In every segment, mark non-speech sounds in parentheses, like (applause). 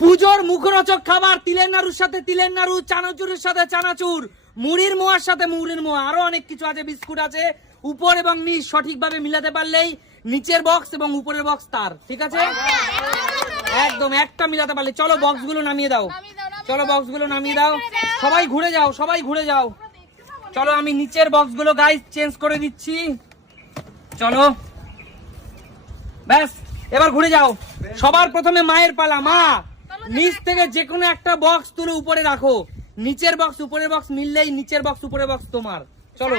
পুজোর মুখরোচক খাবার, তিলের নাড়ুর সাথে তিলের নাড়ু, চানাচুরের সাথে চানাচুর, মুড়ির মোয়ার সাথে মুড়ির মোয়া, আরও অনেক কিছু আছে, বিস্কুট আছে। উপর এবং নিচ সঠিকভাবে মিলাতে পারলেই নিচের বক্স এবং উপরের বক্স তার, ঠিক আছে? একদম, একটা মিলাতে পারলে। চলো বক্সগুলো নামিয়ে দাও। চলো বক্সগুলো নামিয়ে দাও। সবাই ঘুরে যাও, সবাই ঘুরে যাও। চলো, আমি নিচের বক্সগুলো গাইস চেঞ্জ করে দিচ্ছি। চলো। ব্যাস, এবার ঘুরে যাও। সবার প্রথমে মায়ের পালা, মা! নিচ থেকে যে কোনো একটা বক্স তুলে উপরে রাখো। নিচের বক্স উপরের বক্স মিললেই নিচের বক্স উপরের বক্স তোমার। চলো।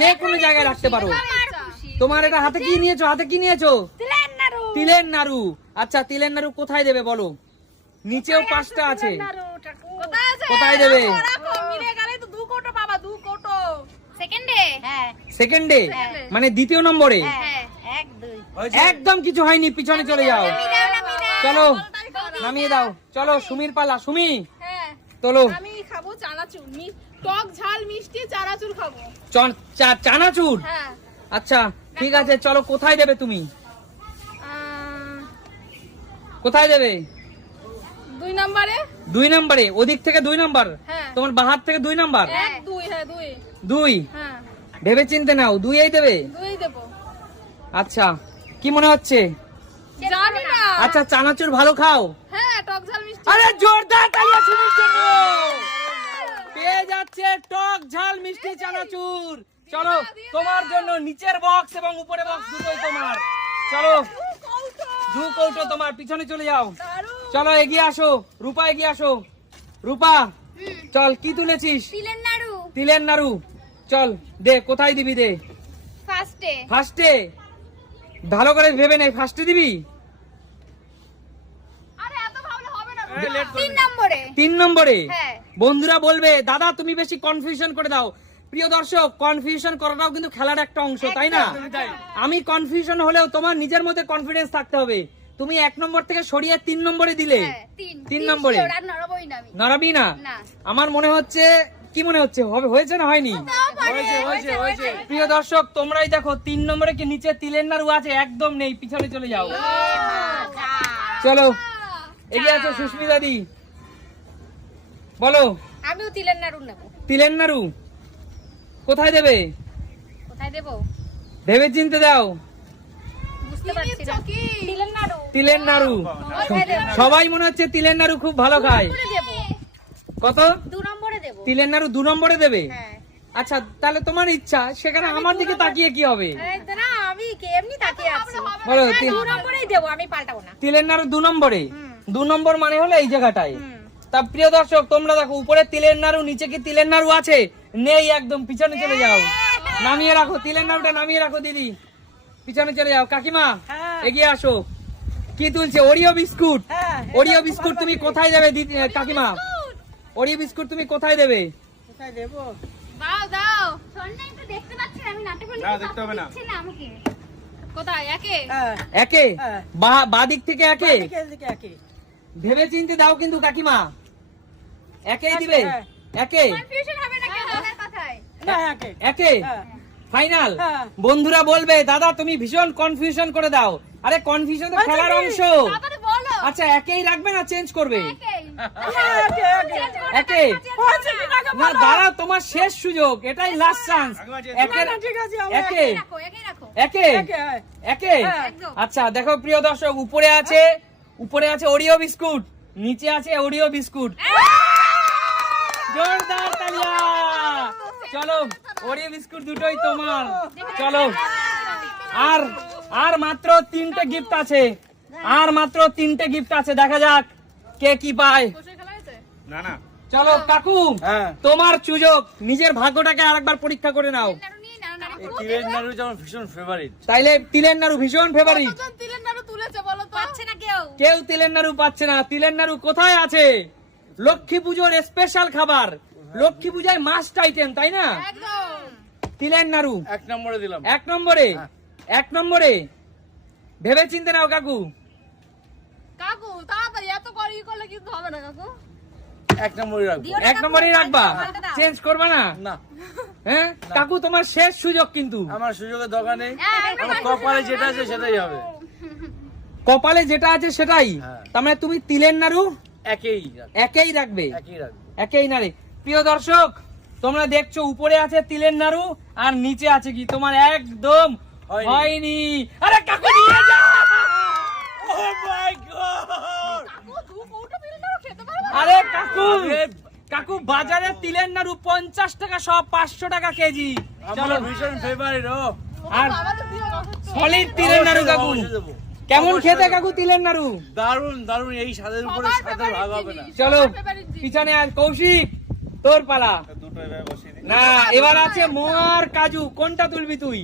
যে কোনো জায়গায় রাখতে পারো। তোমার এটা হাতে কি নিয়েছো? হাতে কি নিয়েছো? তিলের নাড়ু। আচ্ছা তিলের নাড়ু কোথায় দেবে বলো? নিচেও পাঁচটা আছে কোথায় দেবে? সেকেন্ডে? হ্যাঁ। মানে দ্বিতীয় নম্বরে? হ্যাঁ এক দুই। একদম কিছু হয়নি পিছনে চলে যাও। চলো। নামিয়ে দাও। চলো সুমির পালা সুমি। হ্যাঁ তোলো। আমি খাব চানাচুর টক ঝাল মিষ্টি চানাচুর খাব। চানাচুর? হ্যাঁ। আচ্ছা ঠিক আছে চলো কোথায় দেবে তুমি? কোথায় দেবে? দুই নম্বরে। দুই নম্বরে ওদিক থেকে দুই নম্বর? হ্যাঁ। তোমার বাহার থেকে দুই নম্বর? দুই ভেবে চিনতে নাও দুই এই দেবে। আচ্ছা কি মনে হচ্ছে? জানি না। আচ্ছা চানাচুর ভালো খাও। হ্যাঁ টক ঝাল মিষ্টি। আরে জোরদার তালিয়া সুমির জন্য পেয়ে যাচ্ছে টক ঝাল মিষ্টি চানাচুর। চলো তোমার জন্য নিচের বক্স এবং উপরে বক্স দুটোই তোমার। চলো। দু কৌটো তোমার পিছনে চলে যাও। চলো এগিয়ে আসো। রূপা এগিয়ে আসো। রূপা চল কি তুলেছিস? তিলের নাড়ু। তিলের নাড়ু। চল দে কোথায় দিবি দে? ফার্স্টে ফার্স্টে ভালো করে ভেবে নেই ফার্স্টে দিবি? আরে এত ভাবলে হবে না। তিন নম্বরে। হ্যাঁ। বন্ধুরা বলবে দাদা তুমি বেশি কনফিউশন করে দাও। প্রিয় দর্শক কনফিউশন করাটাও কিন্তু খেলার একটা অংশ তাই না? আমি কনফিউশন হলেও তোমার নিজের মধ্যে কনফিডেন্স থাকতে হবে। তুমি এক নম্বর থেকে সরিয়ে তিন নম্বরে দিলে। হ্যাঁ, তিন। নম্বরে। নড়াবি না। আমার মনে হচ্ছে কি মনে হচ্ছে? হবে হয়েছে না হয়নি? হয়েছে হয়েছে হয়েছে প্রিয় দর্শক তোমরাই দেখো তিন নম্বরে কি নিচে তিলের নাড়ু আছে? একদম নেই পিছনে চলে যাও। চলো এগিয়ে আছো সুস্মিতা দি। বলো। আমিও তিলের নাড়ু নেব। তিলের নাড়ু? কোথায় দেবে? কোথায় দেব? ভেবে চিনতে দাও। বুঝতে তিলের নাড়ু। সবাই মনে হচ্ছে তিলের নাড়ু খুব ভালো খায়। কত? দু নম্বরে দেব। তিলের নাড়ু দু নম্বরে দেবে? হ্যাঁ। আচ্ছা তাহলে তোমার ইচ্ছা সেখানে আমার দিকে তাকিয়ে কি হবে? না আমি এমনি তাকিয়ে আছি। বলো হ্যাঁ, দু নম্বরেই দেব আমি পাল্টাবো না। তিলের নাড়ু দু নম্বরে? দু নম্বর মানে হলো এই জায়গাটায়। তা প্রিয় দর্শক তোমরা দেখো উপরে তিলের নাড়ু নিচে কি তিলের নাড়ু আছে? নেই একদম পিছনে চলে যাও। নামিয়ে রাখো তিলের নাড়ুটা নামিয়ে রাখো দিদি। পিছনে চলে যাও। কাকিমা এগিয়ে আসো। কি তুলছে? Oreo biscuit. ওরিও বিস্কুট তুমি কোথায় যাবে দিদি কাকিমা? ওরিও বিস্কুট তুমি কোথায় দেবে? দাও দাও। সন্ধ্যা তো দেখতে পাচ্ছি আমি নাটক না, দেখতে হবে না। না আমাকে। কোথায়? একে? একে? বা বা দিক থেকে একে? ভেবে চিনতে দাও কিন্তু কাকিমা। একেই দিবে? একে? কনফিউশন হবে না কেউ বলার কথায়? একে। ফাইনাল বন্ধুরা বলবে দাদা তুমি ভীষণ কনফিউশন করে দাও। আরে কনফিউশন তো খেলার অংশ। আচ্ছা একেই রাখবে না চেঞ্জ করবে একেই। একে না দাঁড়াও তোমার শেষ সুযোগ এটাই লাস্ট চান্স একে একে রাখো একেই রাখো একে একে আচ্ছা দেখো প্রিয় দর্শক উপরে আছে উপরে আছে ওরিও বিস্কুট নিচে আছে ওরিও বিস্কুট জোরদার তালিয়া চলো ওরিও বিস্কুট দুটোই তোমার চলো আর আর মাত্র তিনটে গিফট আছে আর মাত্র তিনটে গিফট আছে দেখা যাক কে কি পায়। বসে খেলা হয়েছে না না। চলো কাকু হ্যাঁ। তোমার সুযোগ নিজের ভাগ্যটাকে আরেকবার পরীক্ষা করে নাও। তিলের নাড়ু যেমন ভীষণ ফেভারিট তাইলে তিলের নাড়ু ভীষণ ফেভারিট তিলের নাড়ু তুলেছে বলো তো? পাচ্ছে না কেউ। কেউ তিলের নাড়ু পাচ্ছে না। তিলের নাড়ু কোথায় আছে? লক্ষ্মী পুজোর স্পেশাল খাবার। লক্ষ্মী পূজায় মাস্ট আইটেম তাই না? একদম। তিলের নাড়ু। এক নম্বরে দিলাম। এক নম্বরে। এক নম্বরে। ভেবে চিনতে নাও কাকু। কাকু তাড়াতাড়ি এত করে ই করলে কিন্তু হবে না কাকু। এক নম্বরে রাখব। এক নম্বরেই রাখবা? চেঞ্জ করবা না? না। হ্যাঁ? কাকু তোমার শেষ সুযোগ কিন্তু। আমার সুযোগের দরকার নেই। হ্যাঁ, কপালে যেটা আছে সেটাই হবে। কপালে যেটা আছে সেটাই। হ্যাঁ। তার মানে তুমি তিলের নাড়ু একই রাখব, একেই রাখবে? একই রাখব। একেই নাড়ে। প্রিয় দর্শক তোমরা দেখছ উপরে আছে তিলের নাড়ু আর নিচে আছে কি? তোমার একদম হয়নি। হয়নি। আরে কাকু নিয়ে যা Oh my God! ও, দু কৌটো তিলের নাড়ু খেতে পারবে? আরে কাকু! কাকু বাজারে তিলের নাড়ু পঞ্চাশ টাকা সব পাঁচশো টাকা কেজি। চলো। ভীষণ ফেভারিট ও। আর। সলিড তিলের নাড়ু কাকু। কেমন খেতে কাকু তিলের নাড়ু? দারুণ দারুণ এই স্বাদের উপরে স্বাদের ভাগ হবে না। চলো। পিছনে আর কৌশিক তোর পালা। না এবার আছে মোয়া আর কাজু। কোনটা তুলবি তুই?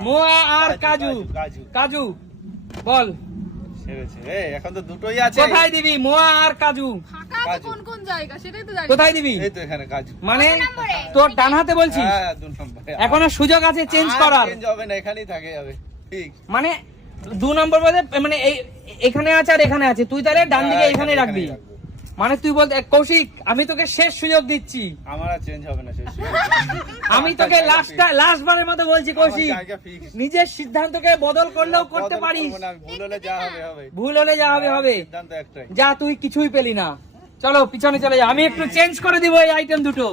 মোয়া আর কাজু কাজু। কাজু। বল। সেরেছে। এ এখন তো দুটোই আছে। কোথায় দিবি? মোয়া আর কাজু। ফাঁকা আছে কোন কোন জায়গা? সেটাই তো জানি। কোথায় দিবি? এই তো এখানে কাজু। মানে তোর ডান হাতে বলছিস? হ্যাঁ দু নম্বরে। এখনও সুযোগ আছে চেঞ্জ করার। চেঞ্জ হবে না এখানেই থাকে যাবে। ঠিক। মানে দু নম্বর বলতে মানে এই এখানে আছে আর এখানে আছে। তুই তাহলে ডান দিকে হ্যাঁ, এখানে রাখব। মানে তুই বলতে কৌশিক আমি তোকে শেষ সুযোগ দিচ্ছি। আমার আর চেঞ্জ হবে না শেষ আমি তোকে লাস্ট লাস্ট বারের মতো বলছি কৌশিক। নিজের সিদ্ধান্তকে বদল করলেও করতে পারিস। ভুল হলে যা হবে হবে। ভুল হলে যা হবে হবে। সিদ্ধান্ত একটাই। যা তুই কিছুই পেলি না। চলো পিছনে চলে যা আমি একটু চেঞ্জ করে দিব এই আইটেম দুটো।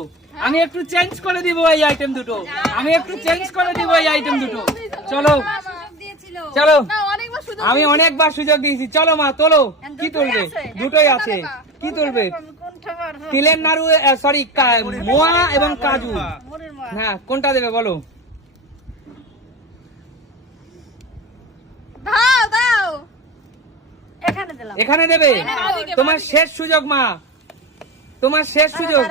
আমি একটু চেঞ্জ করে দিব এই আইটেম দুটো। আমি একটু চেঞ্জ করে দিব এই আইটেম দুটো। চলো। চলো। না অনেকবার সুযোগ আমি অনেকবার সুযোগ দিয়েছি। চলো মা তোলো। কি তুলবে? দুটোই আছে। কি তুলবে? তিলের নাড়ু সরি মোয়া এবং কাজু। হ্যাঁ কোনটা দেবে বলো? দাও দাও। এখানে দিলাম। দেবে? তোমার শেষ সুযোগ মা। তোমার শেষ সুযোগ।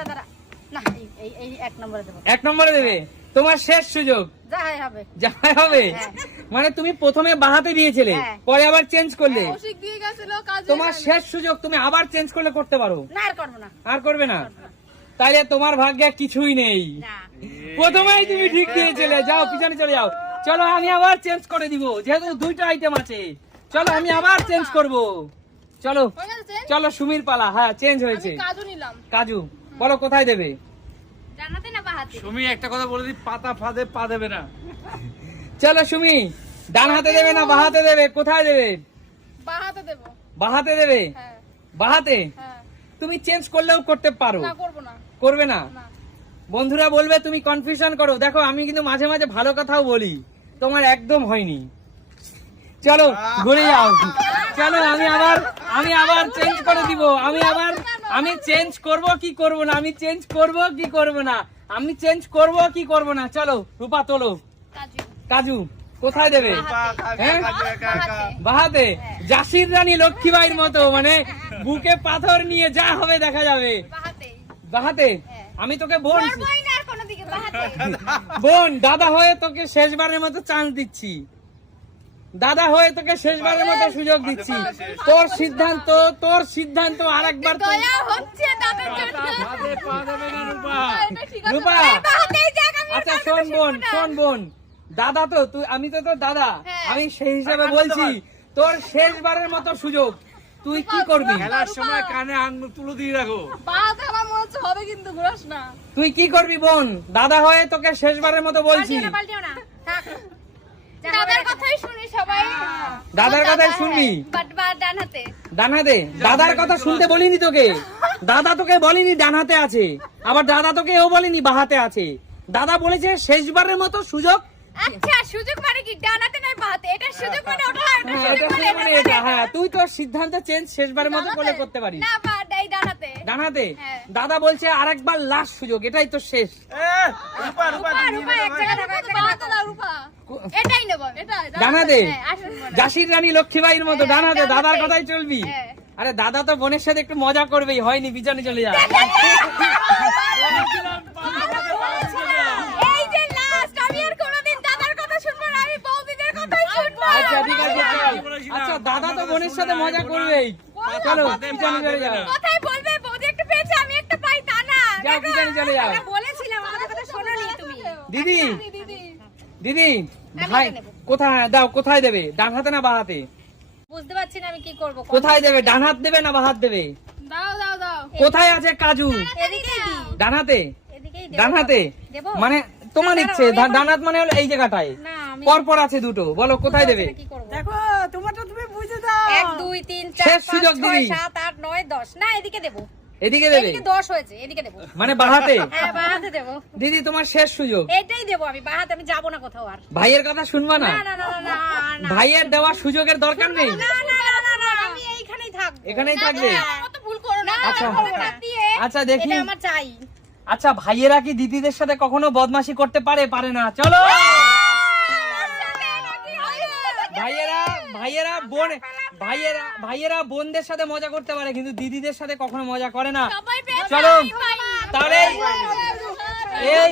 এক নম্বরে দেবে? তোমার শেষ সুযোগ। যাই হবে। মানে তুমি প্রথমে বাহাতে দিয়েছিলে হ্যাঁ। পরে আবার চেঞ্জ করলে। কাজে তোমার শেষ সুযোগ তুমি আবার চেঞ্জ করলে করতে পারো। আর করব না। তাইলে তোমার ভাগ্যে কিছুই নেই। প্রথমেই তুমি ঠিক দিয়েছিলে। যাও পিছনে চলে যাও। চলো আমি আবার চেঞ্জ করে দিব। যেহেতু দুইটা আইটেম আছে। চলো আমি আবার চেঞ্জ করব। চলো হয়ে? চলো সুমির পালা। হ্যাঁ চেঞ্জ হয়েছে। কাজু নিলাম। কাজু। বলো কোথায় দেবে? জানাতে না তুমি একটা কথা বলে দিই পাতা ফাঁদে পা দেবে না। চলো সুমি ডান হাতে দেবে না বাহাতে দেবে কোথায় দেবে? বাহাতে দেবো। বাহাতে দেবে? হ্যাঁ। বাহাতে হ্যাঁ। তুমি চেঞ্জ করলেও করতে পারো। না করব না। করবে না? না। বন্ধুরা বলবে তুমি কনফিউশন করো। দেখো আমি কিন্তু মাঝে মাঝে ভালো কথাও বলি। তোমার একদম হয়নি। চলো ঘুরে যাও। চলো আমি আবার আমি আবার চেঞ্জ করে দিব। আমি আবার আমি চেঞ্জ করব কি করব না? আমি চেঞ্জ করব কি করব না? আমি চেঞ্জ করব কি করব না? চলো রূপা তোলো। কাজু। কাজু কোথায় দেবে? হ্যাঁ? বাহাতে। জাসির রানী লক্ষ্মীবাইয়ের মতো মানে বুকে পাথর নিয়ে যা হবে দেখা যাবে। বাহাতে। হ্যাঁ। আমি তোকে বোন। বোন দাদা হয়ে তোকে শেষবারের মতো চান্স দিচ্ছি। দাদা হয়ে তোকে শেষবারের মতো সুযোগ দিচ্ছি। তোর সিদ্ধান্ত তোর সিদ্ধান্ত দেবে না রূপা! আচ্ছা শোন বোন শোন বোন। দাদা তো তুই আমি তো তোর দাদা। হ্যাঁ। আমি সেই হিসাবে বলছি তোর শেষবারের মতো সুযোগ। তুই কি করবি? খেলার সময় কানে আঙুল তুলে দিয়ে রাখো। হবে কিন্তু ঘুরাস না। তুই কি করবি বোন? দাদা হয়ে তোকে শেষবারের মতো বলছি। দাদার কথাই শুনি সবাই। দাদার কথাই হাতে। ডানাতে দাদার কথা শুনতে বলিনি তোকে? দাদা তোকে বলিনি ডানাতে আছে। আবার দাদা তোকে এও বলিনি বাহাতে আছে। দাদা বলেছে শেষবারের মতো সুযোগ আচ্ছা সুযোগ মানে কি? ডান হাতে বাহাতে এটা সুযোগ মানে ওটা ওটা হ্যাঁ, সুযোগ এটা মানে মানে এটা এটা, হ্যাঁ তুই তোর সিদ্ধান্ত চেঞ্জ শেষবারের মতো করতে পারিস। না ডানাতে হ্যাঁ। দাদা বলছে আরেকবার লাস্ট সুযোগ এটাই তো শেষ। ডানাতে হ্যাঁ জাসির রানী লক্ষ্মীবাইয়ের মতো হ্যাঁ, ডানাতে। দাদার কথাই চলবি। আরে দাদা তো বোনের সাথে একটু মজা করবেই হয়নি পিছনে চলে যা এই যে লাস্ট আমি আর কোনোদিন দাদার কথা শুনব না আমি বৌদিদের কথাই শুনব। আচ্ছা। বলেছিলাম। আচ্ছা দাদা তো বোনের সাথে মজা করবেই। চলো পিছনে চলে যাও কোথায় বলবে বৌদি একটা পেয়েছে আমি একটা পাই তা না যাও চলে যাও। বলেছিলাম আমাদের কথা শোনোনি তুমি। দিদি দিদি দিদি। ভাই কোথায় দাও কোথায় দেবে? ডান হাতে না বা হাতে? বুঝতে পারছি না আমি কি করব কোথায় দেবে? ডান হাত দেবে না বা হাত দেবে? দাও দাও দাও। কোথায় আছে কাজু? এদিকেই দিই ডান হাতে? ডান হাতে? মানে তোমার ইচ্ছে ডান হাত মানে হলো এই জায়গাটায়। না আমি পর পর আছে দুটো। বলো কোথায় দেবে? দেখো তোমারটা তুমি বুঝ এক দুই তিন চার শেষ পাঁচ সুযোগ ছয় দিদি। সাত আট নয় দশ। না এদিকে দেবো। এদিকে দেবে। এদিকে দশ হয়েছে এদিকে দেবো। মানে বাহাতে? হ্যাঁ বাহাতে দেবো। দিদি তোমার শেষ সুযোগ। এটাই দেবো আমি বাহাতে আমি যাব না কোথাও আর। ভাইয়ের কথা শুনবা না? না না না না, ভাইয়ের দেওয়ার সুযোগের দরকার নেই? না না না না, না আমি এইখানেই থাকব। এখানেই থাকবে? অত ভুল করো না আচ্ছা। আচ্ছা, দেখি। এটা আমার চাই। আচ্ছা ভাইয়েরা কি দিদিদের সাথে কখনো বদমাশি করতে পারে? পারে না। চলো! ভাইয়েরা বোন ভাইয়েরা ভাইয়েরা বোনদের সাথে মজা করতে পারে কিন্তু দিদিদের সাথে কখনো মজা করে না। চলো। তাহলে এই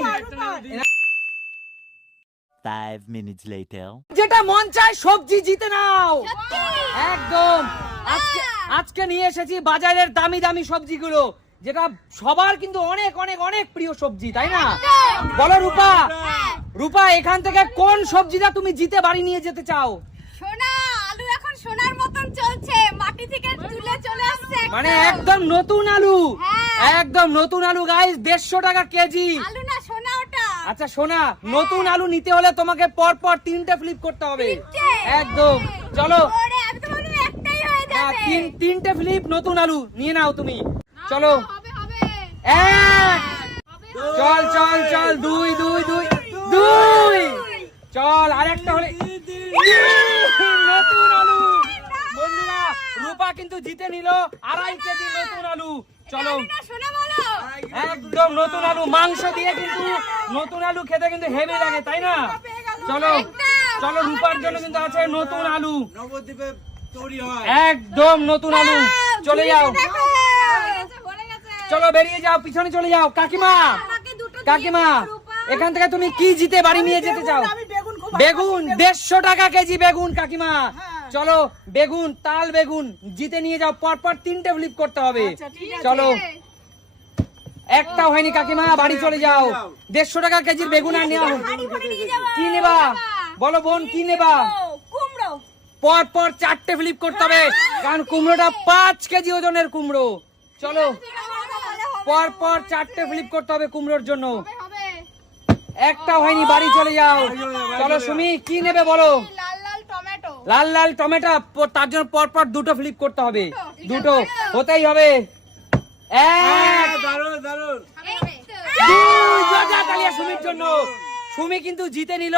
Five minutes later. যেটা মন চায় সবজি জিতে নাও। একদম। আজকে আজকে নিয়ে এসেছি বাজারের দামি দামি সবজিগুলো যেটা সবার কিন্তু অনেক অনেক অনেক প্রিয় সবজি তাই না? বলো রূপা। রূপা এখান থেকে কোন সবজিটা তুমি জিতে বাড়ি নিয়ে যেতে চাও? সোনা সোনার মতন চলছে মাটি থেকে তুলে চলে আসছে মানে একদম নতুন আলু। হ্যাঁ। একদম নতুন আলু গাইস দেড়শো টাকা কেজি। আলু না সোনা ওটা। আচ্ছা সোনা নতুন আলু নিতে হলে তোমাকে পর পর তিনটে ফ্লিপ করতে হবে। একদম। চলো। ওরে আমি তো ভাবলাম একটাই হয়ে হ্যাঁ, যাবে। তিন তিনটে ফ্লিপ নতুন আলু নিয়ে নাও তুমি। চলো। হবে হবে। এক। চল চল চল দুই দুই দুই দুই। চল আরেকটা হলে নতুন আলু বন্ধুরা রূপা কিন্তু জিতে নিল। আড়াই কেজি নতুন আলু। চলো। একদম নতুন আলু। মাংস দিয়ে কিন্তু নতুন আলু খেতে কিন্তু হেভি লাগে তাই না? চলো। চলো রূপার জন্য কিন্তু আছে নতুন আলু। নবদ্বীপে তৈরি হয়। একদম নতুন আলু। চলে যাও। চলো বেরিয়ে যাও পিছনে চলে যাও। কাকিমা! কাকিমা! এখান থেকে তুমি কি জিতে বাড়ি নিয়ে যেতে চাও? বেগুন দেড়শো টাকা কেজি বেগুন কাকিমা। চলো বেগুন তাল বেগুন জিতে নিয়ে যাও পর পর তিনটে ফ্লিপ করতে হবে। চলো। একটাও হয়নি কাকিমা বাড়ি চলে যাও। দেড়শো টাকা কেজির বেগুন আর নেওয়া। কি নেবা? বলো বোন কি নেবা? পর পর চারটে ফ্লিপ করতে হবে কারণ কুমড়োটা পাঁচ কেজি ওজনের কুমড়ো। চলো। পর পর চারটে ফ্লিপ করতে হবে কুমড়োর জন্য। একটা হয়নি বাড়ি চলে যাও। চলো সুমি কি নেবে বলো? লাল লাল টমেটো তার জন্য পর পর দুটো ফ্লিপ করতে হবে। দুটো? হতেই হবে। সুমির জন্য। সুমি কিন্তু জিতে নিল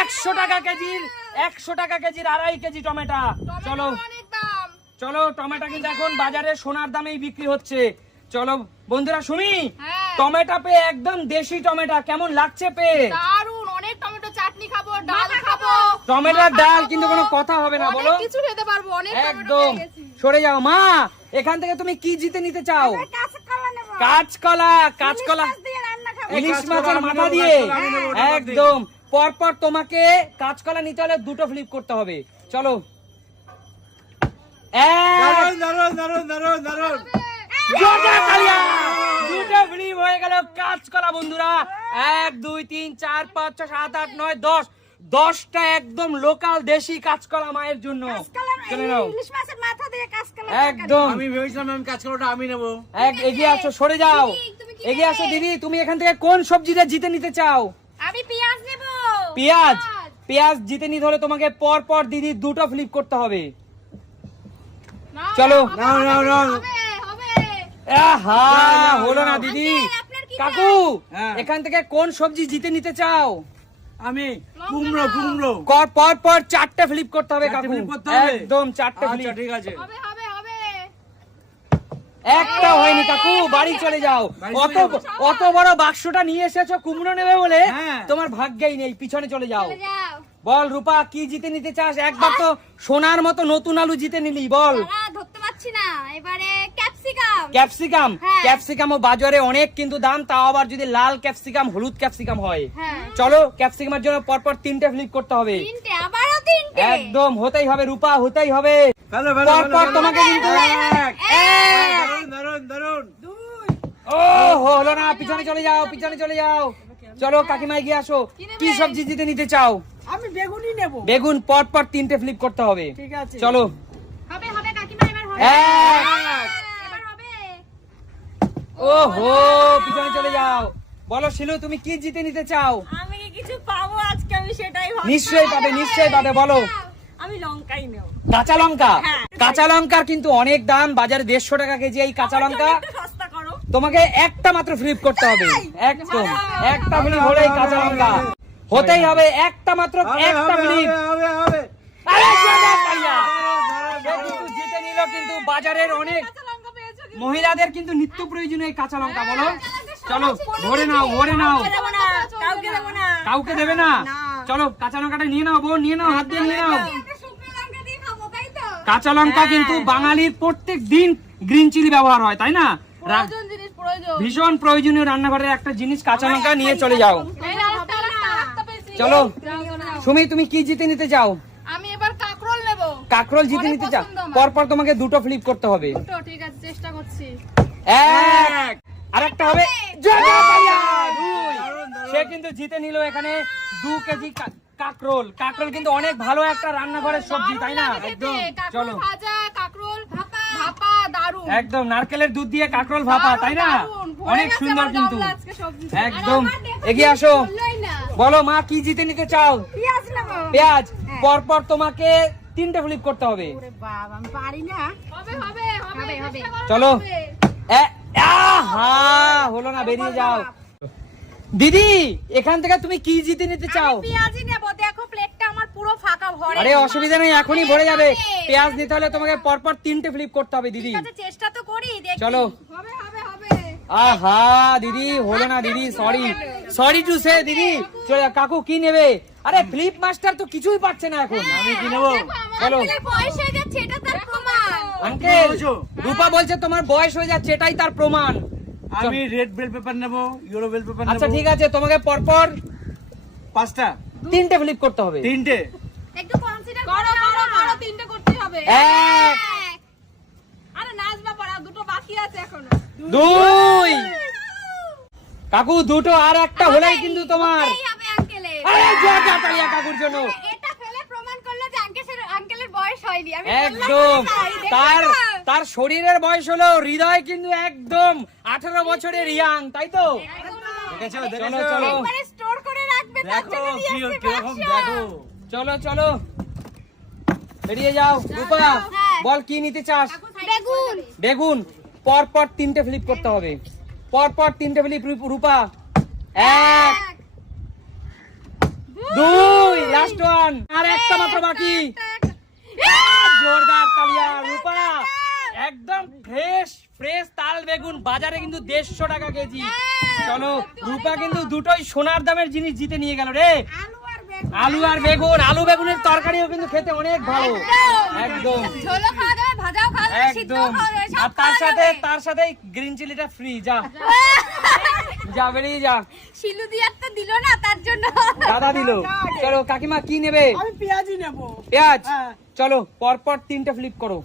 একশো টাকা কেজির একশো টাকা কেজির আড়াই কেজি টমেটো। চলো। চলো টমেটো কিন্তু এখন বাজারে সোনার দামেই বিক্রি হচ্ছে। চলো বন্ধুরা সুমি হ্যাঁ। টমেটো পেয়ে একদম দেশি টমেটো। কেমন লাগছে পেয়ে? দারুণ টমেটো চাটনি খাব ডাল খাব। টমেটোর ডাল কিন্তু কোনো কথা হবে না বলো। কিছু খেতে পারব অনেক একদম। সরে যাও। মা এখান থেকে তুমি কি জিতে নিতে চাও? কাঁচকলা কাঁচকলা। ইলিশ মাছের মাথা দিয়ে। একদম। পরপর তোমাকে কাঁচকলা নিতে হলে দুটো ফ্লিপ করতে হবে। চলো। দারুণ দারুণ দারুণ জোরদার তালিয়া! দুটো হয়ে গেল কাঁচকলা বন্ধুরা। এক দুই তিন চার পাঁচ ছয় সাত আট নয় দশ। দশটা একদম লোকাল দেশি কাঁচকলা মায়ের জন্য। একদম। আমি ভেবেছিলাম আমি কাজ নেব। এক এগিয়ে আসো সরে যাও। এগিয়ে আসো দিদি তুমি এখান থেকে কোন সবজিটা জিতে নিতে চাও? আমি পেঁয়াজ নেব। পেঁয়াজ? পেঁয়াজ। জিতে নিতে হলে তোমাকে পর পর দিদি দুটো ফ্লিপ করতে হবে। চলো। নাও, নাও, নাও, হলো না দিদি। কাকু হ্যাঁ। এখান থেকে কোন সবজি জিতে নিতে চাও? আমি কুমড়ো কুমড়ো। কর পর পর চারটে ফ্লিপ করতে হবে কাকু। করতে হবে? একদম চারটে আচ্ছা ফ্লিপ ঠিক আছে। হবে হবে হবে। একটা হয়নি কাকু বাড়ি চলে যাও। অত অত বড় বাক্সটা নিয়ে এসেছ কুমড়ো নেবে বলে? হ্যাঁ। তোমার ভাগ্যেই নেই পিছনে চলে যাও। বল রূপা কি জিতে নিতে চাস? একবার তো সোনার মতো নতুন আলু জিতে নিলি বল। ধরতে পারছি না। এবারে ক্যাপসিকাম। ক্যাপসিকাম? হ্যাঁ। ক্যাপসিকামও বাজারে অনেক কিন্তু দাম তাও আবার যদি লাল ক্যাপসিকাম হলুদ ক্যাপসিকাম হয়। হ্যাঁ। চলো ক্যাপসিকামের জন্য পরপর তিনটে ফ্লিপ করতে হবে। তিনটে আবারও তিনটে। একদম হতেই হবে রূপা হতেই হবে। তোমাকে কিন্তু ও হলো না পিছনে চলে যাও পিছনে চলে যাও। চলো কাকিমা গিয়ে আসো। কি সবজি জিতে নিতে চাও? আমি বেগুনই নেব। বেগুন পর পর তিনটে ফ্লিপ করতে হবে। ঠিক আছে। চলো। হবে হবে কাকিমা এবার হবে। এবার হবে। ওহো পিছনে চলে যাও। বলো শিলু তুমি কি জিতে নিতে চাও? আমি কি কিছু পাবো আজকে? আমি সেটাই ভাবছি। নিশ্চয়ই পাবে নিশ্চয়ই পাবে বলো। আমি লঙ্কাই নেব। কাঁচা লঙ্কা? হ্যাঁ। কাঁচা লঙ্কার কিন্তু অনেক দাম। বাজারে দেড়শো টাকা কেজি এই কাঁচা লঙ্কা। একটু সস্তা করো। তোমাকে একটা মাত্র ফ্লিপ করতে হবে। একদম। একটা ফ্লিপ হলেই কাঁচা লঙ্কা। হতেই হবে একটা মাত্র একটা জিতে নিল কিন্তু বাজারের অনেক? মহিলাদের কিন্তু নিত্য প্রয়োজনীয় এই কাঁচা লঙ্কা বলো। চলো ভরে নাও ভরে নাও। কাউকে দেবো না। চলো কাঁচা লঙ্কাটা নিয়ে নাও বোন নিয়ে নাও হাত দিয়ে নিয়ে নাও। একটা শুকনো লঙ্কা দিয়ে খাব তাই তো? কাঁচা লঙ্কা কিন্তু বাঙালির প্রত্যেক দিন গ্রিন চিলি ব্যবহার হয় তাই না? ভীষণ প্রয়োজনীয় রান্নাঘরের একটা জিনিস কাঁচা লঙ্কা নিয়ে চলে যাও এই আরেকটা, আরেকটা, আরেকটা পেয়েছি। চলো। সুমি তুমি কি জিতে নিতে চাও? আমি এবার কাকরোল নেব। কাকরোল জিতে নিতে চাও। পরপর তোমাকে দুটো ফ্লিপ করতে হবে। দুটো ঠিক আছে চেষ্টা করছি। এক। আর হবে জয় জয় কালিয়া, দুই। সে কিন্তু জিতে নিল এখানে দু কেজি কাকরোল। কাকরোল কিন্তু অনেক ভালো একটা রান্নাঘরের সবজি তাই না? একদম। চলো। ভাজা কাকরোল ভাপা। দারুণ একদম নারকেলের দুধ দিয়ে কাকরোল ভাপা তাই না? অনেক সুন্দর কিন্তু। একদম। এগিয়ে আসো। বলো মা কি জিতে নিতে চাও? পেঁয়াজ পরপর তোমাকে তিনটে ফ্লিপ করতে হবে। বাবা আমি পারি না। হবে হবে হবে হবে, চেষ্টা করো, চলো। হলো না বেরিয়ে যাও। দিদি এখান থেকে তুমি কি জিতে নিতে চাও? পেঁয়াজই নেব। দেখো প্লেটটা আমার পুরো ফাঁকা ভরে। আরে অসুবিধা নেই এখনই ভরে যাবে। পেঁয়াজ নিতে হলে তোমাকে পরপর তিনটে ফ্লিপ করতে হবে দিদি। চেষ্টা তো করি চলো। আহা দিদি হলো না দিদি সরি সরি টু সে দিদি চলে কাকু কি নেবে? আরে ফ্লিপ মাস্টার তো কিছুই পাচ্ছে না এখন। আমি কি নেব? চলো আঙ্কেলের বয়স হয়ে যাচ্ছে এটা তার প্রমাণ। আঙ্কেল বলছো? রূপা বলছে তোমার বয়স হয়ে যাচ্ছে এটাই তার প্রমাণ। আমি রেড বেল পেপার নেব ইউরো বেল পেপার আচ্ছা ঠিক আছে তোমাকে পরপর পাঁচটা। তিনটে ফ্লিপ করতে হবে। তিনটে। একটু কনসিডার করো করো করো তিনটে করতে হবে। এক। আরে নাচবা পারা দুটো বাকি আছে এখনও। দুই। কাকু দুটো আর একটা হলেই কিন্তু তোমার। কাকুর জন্য। এটা ফেলে প্রমাণ করল যে আঙ্কেলের আঙ্কেলের বয়স হয়নি। আমি বললাম একদম। তার তার শরীরের বয়স হলো হৃদয় কিন্তু একদম আঠারো বছরের ইয়াং তাই তো? চলো চলো। চলো চলো। বেরিয়ে যাও। রূপা হ্যাঁ। বল কি নিতে চাস? বেগুন। বেগুন। পর পর তিনটে ফ্লিপ করতে হবে। পর পর তিনটে ফ্লিপ, রূপা এক, দুই লাস্ট ওয়ান আর একটা মাত্র বাকি। জোরদার তালিয়া, রূপা, একদম ফ্রেশ ফ্রেশ তাল বেগুন। বাজারে কিন্তু দেড়শো টাকা কেজি। চলো, রূপা কিন্তু দুটোই সোনার দামের জিনিস জিতে নিয়ে গেল রে। আলু আর বেগুন। আলু বেগুনের তরকারিও কিন্তু খেতে অনেক ভালো। একদম। ভাজাও খাওয়া যাবে সিদ্ধও একদম খাওয়া যাবে আর তার সাথে তার সাথে গ্রিন চিলিটা ফ্রি যা। (laughs) যা বেরিয়ে যা। শিলু দিয়ার তো দিল না তার জন্য। দাদা দিল। চলো কাকিমা কি নেবে? আমি পেঁয়াজই নেব। পেঁয়াজ? হ্যাঁ। চলো পরপর তিনটা ফ্লিপ করো।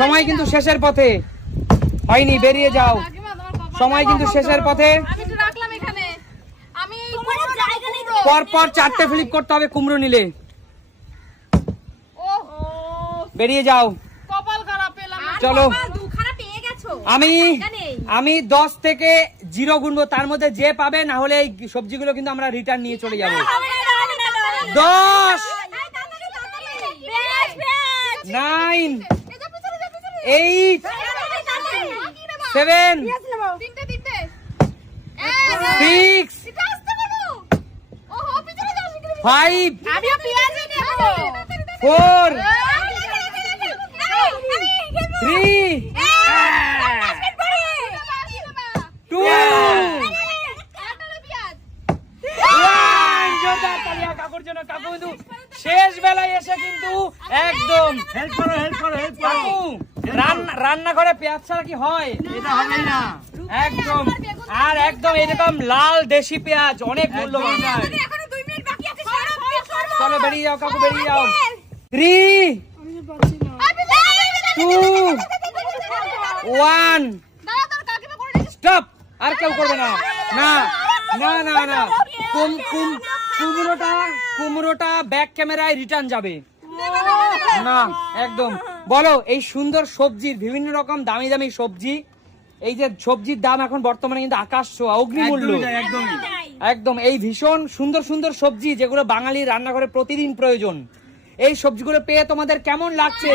সময় কিন্তু শেষের পথে। হয়নি বেরিয়ে যাও। সময় কিন্তু শেষের পথে। পরপর চারটে ফ্লিপ করতে হবে কুমড়ো নিলে। বেরিয়ে যাও কপাল খারাপ পেলাম না। চলো আমি আমি দশ থেকে জিরো গুনবো তার মধ্যে যে পাবে না হলে এই সবজিগুলো কিন্তু আমরা রিটার্ন নিয়ে চলে যাব। দশ। Nine. Eight? Seven six. Five. Four এই, এই, এই, খেলব। থ্রি এই, basket পরে। কি নেবা? টু একটা হলো পেঁয়াজ। কাকুর জন্য কাকু কিন্তু শেষ বেলায় এসে কিন্তু একদম হেল্প করো হেল্প করো হেল্প করো কাকু রান্না রান্নাঘরে পেঁয়াজ ছাড়া কি হয়? এটা না। একদম। আর একদম এরকম লাল দেশি পেঁয়াজ অনেক মূল্যবান। চলো বেরিয়ে যাও কাকু বেরিয়ে যাও। Three two one. স্টপ! আর কেউ করবে না। না না না না। কুম কুম কুমড়োটা কুমড়োটা ব্যাক ক্যামেরায় রিটার্ন যাবে। না একদম। বলো এই সুন্দর সবজির বিভিন্ন রকম দামি দামি সবজি। এই যে সবজির দাম এখন বর্তমানে কিন্তু আকাশ ছোঁয়া অগ্নিমূল্য। একদম এই ভীষণ সুন্দর সুন্দর সবজি যেগুলো বাঙালির রান্নাঘরে প্রতিদিন প্রয়োজন। এই সবজিগুলো পেয়ে তোমাদের কেমন লাগছে?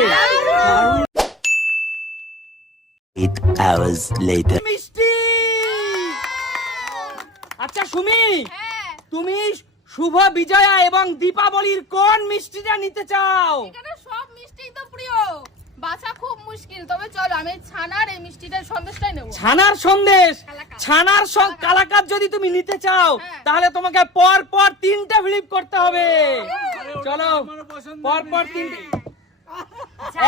আচ্ছা সুমি হ্যাঁ। তুমি শুভ বিজয়া এবং দীপাবলির কোন মিষ্টিটা নিতে চাও? এখানে সব মিষ্টিই তো প্রিয় বাছা খুব মুশকিল তবে চলো আমি ছানার এই মিষ্টিটার সন্দেশটাই নেব। ছানার সন্দেশ? ছানার কালাকাত যদি তুমি নিতে চাও হ্যাঁ। তাহলে তোমাকে পর পর তিনটা ফ্লিপ করতে হবে। চলো পর পর তিনটে।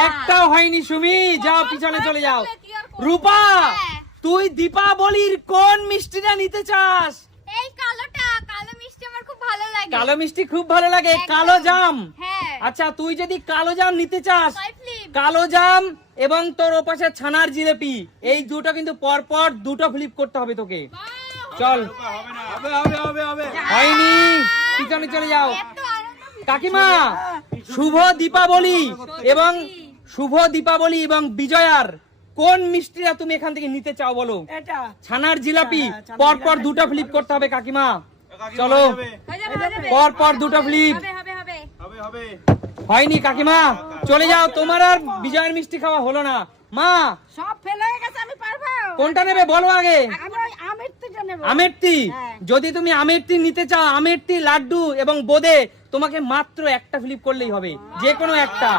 একটাও হয়নি সুমি। যাও পিছনে চলে যাও। রূপা হ্যাঁ। তুই দীপাবলির কোন মিষ্টিটা নিতে চাস এই কালোটা কালো মিষ্টি আমার খুব ভালো লাগে। কালো মিষ্টি খুব ভালো লাগে। কালো জাম। হ্যাঁ। আচ্ছা তুই যদি কালো জাম নিতে চাস কালো জাম এবং তোর ওপাশে ছানার জিলেপি এই দুটো কিন্তু পর পর দুটো ফ্লিপ করতে হবে তোকে। চল। হবে হবে হবে হবে হয়নি। পিছনে চলে যাও। কাকিমা শুভ দীপাবলি এবং শুভ দীপাবলি এবং বিজয়ার। কোন মিষ্টিটা তুমি এখান থেকে নিতে চাও বলো? ছানার জিলাপি। পরপর। দুটো ফ্লিপ করতে হবে কাকিমা। চলো। পর পর দুটো ফ্লিপ হবে হবে হবে। হবে হবে। হয়নি কাকিমা। চলে যাও তোমার আর বিজয়ের মিষ্টি খাওয়া হলো না। মা সব ফেলে হয়ে গেছে আমি পারব। কোনটা নেবে বলো আগে? আমেরটি হ্যাঁ। যদি তুমি আমেরটি নিতে চাও আমেরটি লাড্ডু এবং বোদে তোমাকে মাত্র একটা ফ্লিপ করলেই হবে। যে কোনো একটা।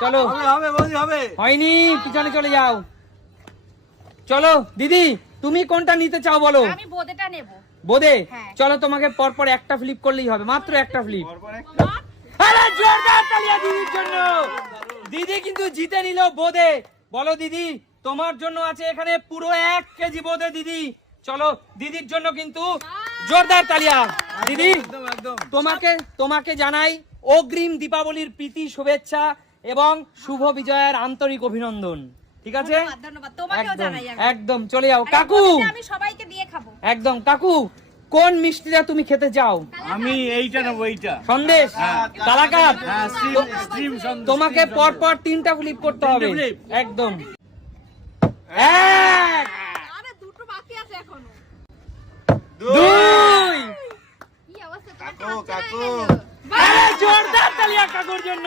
চলো। হবে হবে বৌদি হবে। হয়নি পিছনে চলে যাও। চলো দিদি। তুমি কোনটা নিতে চাও বলো? আমি বোদেটা নেব। বোদে হ্যাঁ। চলো তোমাকে পরপর একটা ফ্লিপ করলেই হবে মাত্র একটা ফ্লিপ আরে জোরদার তালিয়া দিদির জন্য। দিদি কিন্তু জিতে নিল বোদে বলো দিদি তোমার জন্য আছে এখানে পুরো এক কেজি বোদে দিদি। চলো দিদির জন্য কিন্তু জোরদার তালিয়া। দিদি একদম একদম। তোমাকে তোমাকে জানাই অগ্রিম দীপাবলির প্রীতি শুভেচ্ছা এবং শুভ বিজয়ের আন্তরিক অভিনন্দন। ঠিক আছে? ধন্যবাদ তোমাকেও একদম জানাই আমি। একদম চলে যাও। কাকু! আমি সবাইকে দিয়ে খাব। একদম কাকু! কোন মিষ্টিটা তুমি খেতে চাও? আমি এইটা নেব এইটা। সন্দেশ? কালাকাত হ্যাঁ স্ট্রিম তোমাকে পর পর তিনটা ফ্লিপ করতে হবে। একদম। এক। দুটো বাকি আছে এখনও। দুই। কি অবস্থা? তোমার কাকু কাকু। জোরদার তালিয়া কাকুর জন্য।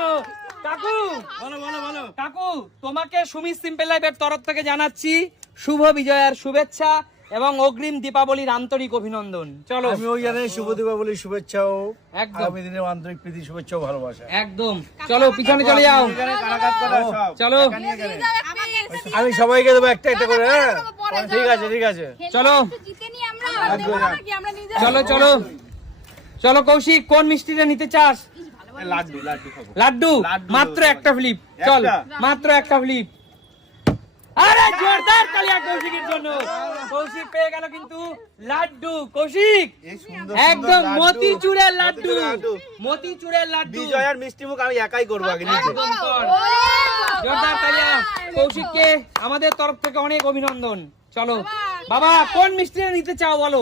কাকু! বলো বলো বলো। কাকু তোমাকে সুমি সিম্পল লাইফের তরফ থেকে জানাচ্ছি শুভ বিজয়ের শুভেচ্ছা এবং অগ্রিম দীপাবলির আন্তরিক অভিনন্দন। চলো। আমি ওই জানাই শুভ দীপাবলির শুভেচ্ছাও একদম। আগামী দিনের আন্তরিক প্রীতি শুভেচ্ছা ও ভালোবাসা। একদম। চলো পিছনে চলে যাও। কারাকাত করা সব। চলো। আমি সবাইকে দেবো একটা একটা করে হ্যাঁ? ঠিক আছে ঠিক আছে। চলো। নিজে চলো চলো। চলো কৌশিক কোন মিষ্টিটা নিতে চাস? লাড্ডু লাড্ডু খাব। লাড্ডু? লাড্ডু মাত্র একটা ফ্লিপ। চল মাত্র একটা ফ্লিপ। আরে জোরদার তালিয়া কৌশিকের জন্য। কৌশিক পেয়ে গেল কিন্তু লাড্ডু। কৌশিক একদম সুন্দর মতিচুরের লাড্ডু। লাড্ডু। মতিচুরের লাড্ডু। বিজয়ার মিষ্টি মুখ আমি একাই করব আগে নিজে। একদম জোরদার তালিয়া কৌশিককে আমাদের তরফ থেকে অনেক অভিনন্দন। চলো বাবা কোন মিষ্টিটা নিতে চাও বলো?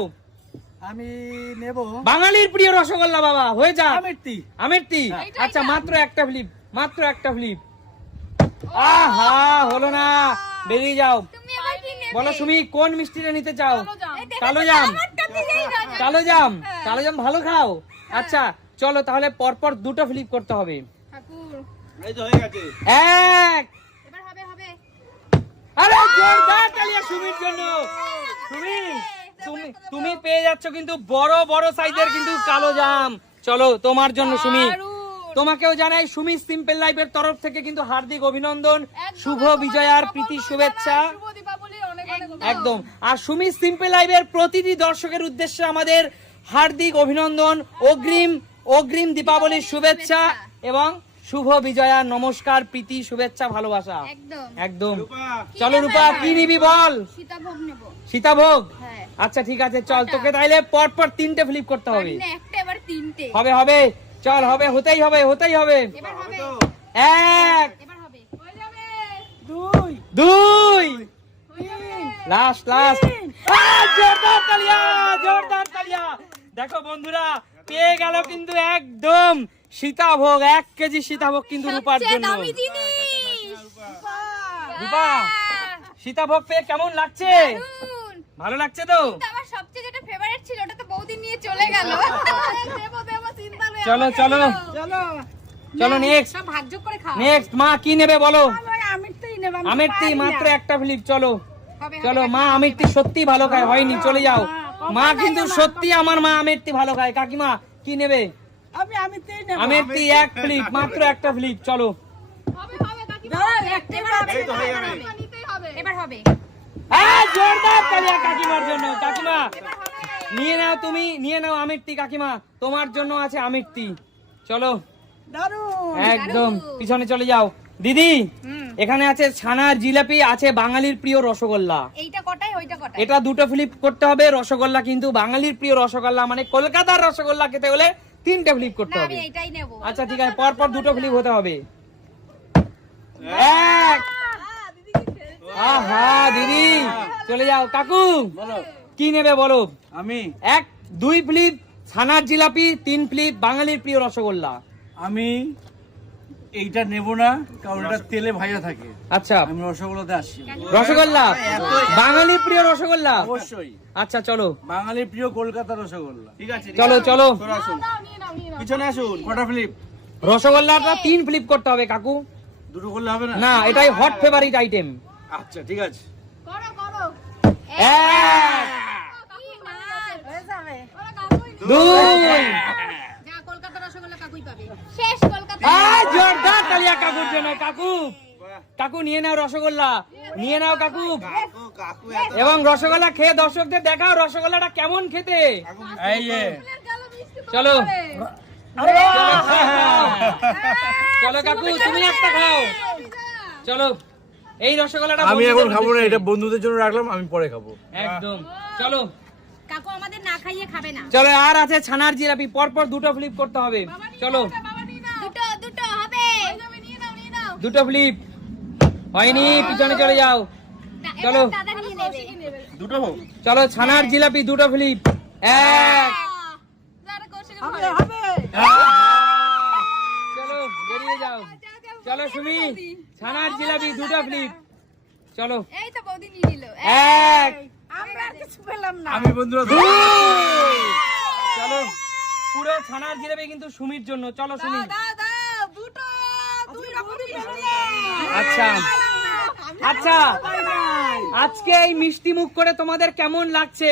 আমি নেব। বাঙালির প্রিয় রসগোল্লা বাবা হয়ে যা আমের টি আমের টি আচ্ছা মাত্র একটা ফ্লিপ মাত্র একটা ফ্লিপ। আহা হলো না। বেরিয়ে যাও। বলো তুমি কোন মিষ্টিটা নিতে চাও? কালো জাম। কালো জাম। কালো জাম। ভালো খাও। আচ্ছা চলো তাহলে পরপর দুটো ফ্লিপ করতে হবে। ঠাকুর। এই তো হয়ে গেছে। এক। এবার হবে হবে। আরে জোরদার তালিয়া সুমির জন্য। সুমি তুমি তুমি পেয়ে যাচ্ছ কিন্তু বড় বড় সাইজের কিন্তু কালো জাম। চলো তোমার জন্য সুমি। তোমাকেও জানাই সুমি সিম্পল লাইফের তরফ থেকে কিন্তু হার্দিক অভিনন্দন। শুভ বিজয়ার প্রীতি শুভেচ্ছা। একদম। আর সুমি সিম্পল লাইভের প্রতিটি দর্শকের উদ্দেশ্যে আমাদের হার্দিক অভিনন্দন অগ্রিম অগ্রিম দীপাবলির শুভেচ্ছা। এবং শুভ বিজয়া নমস্কার প্রীতি শুভেচ্ছা ভালোবাসা। একদম। একদম। চলো রূপা কি নিবি বল? সীতাভোগ হ্যাঁ। আচ্ছা ঠিক আছে চল তোকে তাইলে পর পর তিনটে ফ্লিপ করতে হবে। না একটা এবার তিনটে। হবে হবে। চল হবে হতেই হবে হতেই হবে। এক এবার হবে। হয়ে যাবে দুই দুই লাস্ট লাস্ট জোরদার তালিয়া জোরদার তালিয়া। দেখো বন্ধুরা পেয়ে গেল কিন্তু একদম। সীতাভোগ এক কেজি সীতাভোগ কিন্তু রূপার জন্য। রূপা সীতাভোগ পেয়ে কেমন লাগছে? ভালো লাগছে তো? আমার সবচেয়ে যেটা ফেভারিট ছিল ওটা তো বৌদি নিয়ে চলে গেল। (laughs) চলো চলো চলো। চলো। নেক্সট সব করে খাও। নেক্সট মা কি নেবে বলো? আমিরটি মাত্র একটা ফ্লিপ চলো। চলো মা আমিরটি সত্যি ভালো খায় হয়নি চলে যাও। মা কিন্তু সত্যি আমার মা আমিরটি ভালো খায়। কাকিমা কি নেবে? আমি আমিরটাই নেব। আমিরটি এক ফ্লিপ মাত্র একটা ফ্লিপ চলো। হবে হবে কাকিমা একটা হবে, এই তো হয়ে যাবে। নিতেই হবে। এবার হবে। হ্যাঁ জোরদার তালিয়া কাকিমার জন্য। কাকিমা নিয়ে নাও তুমি নিয়ে নাও আমিরটি কাকিমা। তোমার জন্য আছে আমিরটি। চলো। একদম পিছনে চলে যাও। দিদি এখানে আছে ছানার জিলাপি আছে বাঙালির প্রিয় রসগোল্লা। এইটা কটাই ওইটা কটাই এটা দুটো ফ্লিপ করতে হবে রসগোল্লা কিন্তু বাঙালির প্রিয় রসগোল্লা মানে কলকাতার রসগোল্লা খেতে হলে তিনটে ফ্লিপ করতে হবে। আমি এইটাই নেব। আচ্ছা ঠিক আছে পর পর দুটো ফ্লিপ হতে হবে। এক। আহা দিদি চলে যাও। কাকু কি নেবে বলো? আমি। এক দুই ফ্লিপ ছানার জিলাপি তিন ফ্লিপ বাঙালির প্রিয় রসগোল্লা। আমি। এইটা নেব না কারণ এটা তেলে ভাজা থাকে। আচ্ছা। আমি রসগোল্লাতে আসছি। রসগোল্লা? বাঙালির প্রিয় রসগোল্লা? অবশ্যই। আচ্ছা চলো। বাঙালির প্রিয় কলকাতা রসগোল্লা। ঠিক আছে চলো চলো। পিছনে আসুন। কটা ফ্লিপ রসগোল্লাটা তিন ফ্লিপ করতে হবে কাকু। দুটো করলে হবে না? না এটাই হট ফেভারিট আইটেম আচ্ছা ঠিক আছে। করো করো। এক। দুই। কলকাতা রসগোল্লা কাকুই পাবে। শেষ কলকাতা জোরদার তালিয়া কাকুর জন্য কাকু। কাকু নিয়ে নাও রসগোল্লা। নিয়ে নাও কাকু। এবং রসগোল্লা খেয়ে দর্শকদের দেখাও রসগোল্লাটা কেমন খেতে। এই যে। চলো, চলো কাকু তুমি একটা খাও। চলো। এই রসগোল্লাটা আমি এখন খাব না এটা বন্ধুদের জন্য রাখলাম আমি পরে খাব। একদম। চলো। কাকু আমাদের না খাইয়ে খাবে না। চলো আর আছে ছানার জিলাপি পরপর দুটো ফ্লিপ করতে হবে। চলো বাবা নিয়ে নাও দুটো দুটো হবে এই যাবে, নিয়ে নাও নিয়ে নাও দুটো ফ্লিপ হয়নি পিছনে চলে যাও। চলো। দুটো চলো ছানার জিলাপি দুটো ফ্লিপ এক। হবে চলো বেরিয়ে যাও। চলো সুমি। ছানার জিলাপি দুটো ফ্লিপ চলো। এই তো বৌদি নিয়ে নিল। এক। আমরা কিছু পেলাম না। আমি বন্ধুরা চলো। পুরো ছানার জিলাপি কিন্তু সুমির জন্য। চলো সুমি দাও দাও দুটো দুই রকমই পেলে আচ্ছা। আচ্ছা। আজকে এই মিষ্টি মুখ করে তোমাদের কেমন লাগছে?